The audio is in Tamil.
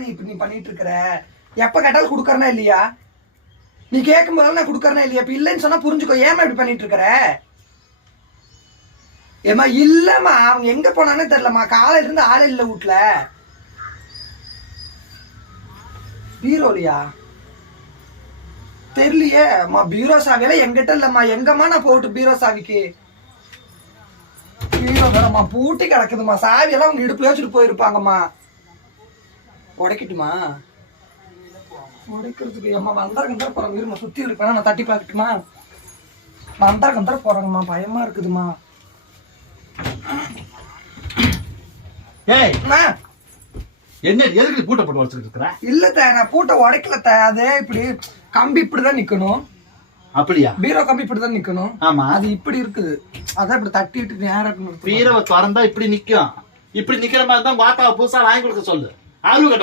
நீ இப்ப நீ பண்ணிட்டு இருக்கிற எப்ப கேட்டாலும் குடுக்கறனா இல்லையா? நீ கேட்கும் போதெல்லாம் நான் குடுக்கறனா இல்லையா? இப்ப இல்லைன்னு சொன்னா புரிஞ்சுக்கோ. ஏமா இப்படி பண்ணிட்டு இருக்கிற? ஏமா இல்லம்மா, அவங்க எங்க போனானே தெரியலம்மா. காலையில இருந்து ஆளே இல்ல வீட்டுல. பீரோலியா தெரியலையே அம்மா. பீரோ சாவியெல்லாம் எங்கிட்ட இல்லம்மா. எங்கம்மா நான் போட்டு பீரோ சாவிக்கு? பீரோ வேறம்மா பூட்டி கிடக்குதுமா. சாவியெல்லாம் அவங்க இடுப்புல வச்சுட்டு போயிருப்பாங்கம்மா. உடைக்கட்டுமா? உடைக்கிறதுக்கு அம்மா வந்தரகந்தர போறாங்க. இருமா சுத்தி இருப்பேன், நான் தட்டி பார்க்கட்டுமா? வந்தரகந்தர போறாங்கம்மா, பயமா இருக்குதுமா. ஏய் என்ன எதுக்கு பூட்டை போட்டு வச்சுட்டு இருக்கிற? இல்ல நான் பூட்டை உடைக்கல. அது இப்படி கம்பி இப்படிதான் நிக்கணும். அப்படியா? பீரோ கம்பி இப்படிதான் நிக்கணும். ஆமா, அது இப்படி இருக்குது. அதான் இப்படி தட்டிட்டு நேரம் பீரோவை திறந்தா இப்படி நிக்கும். இப்படி நிக்கிற மாதிரி தான் வாத்தாவை புதுசா வாங்கி கொடுக்க சொல்லு. ஆளு கட்ட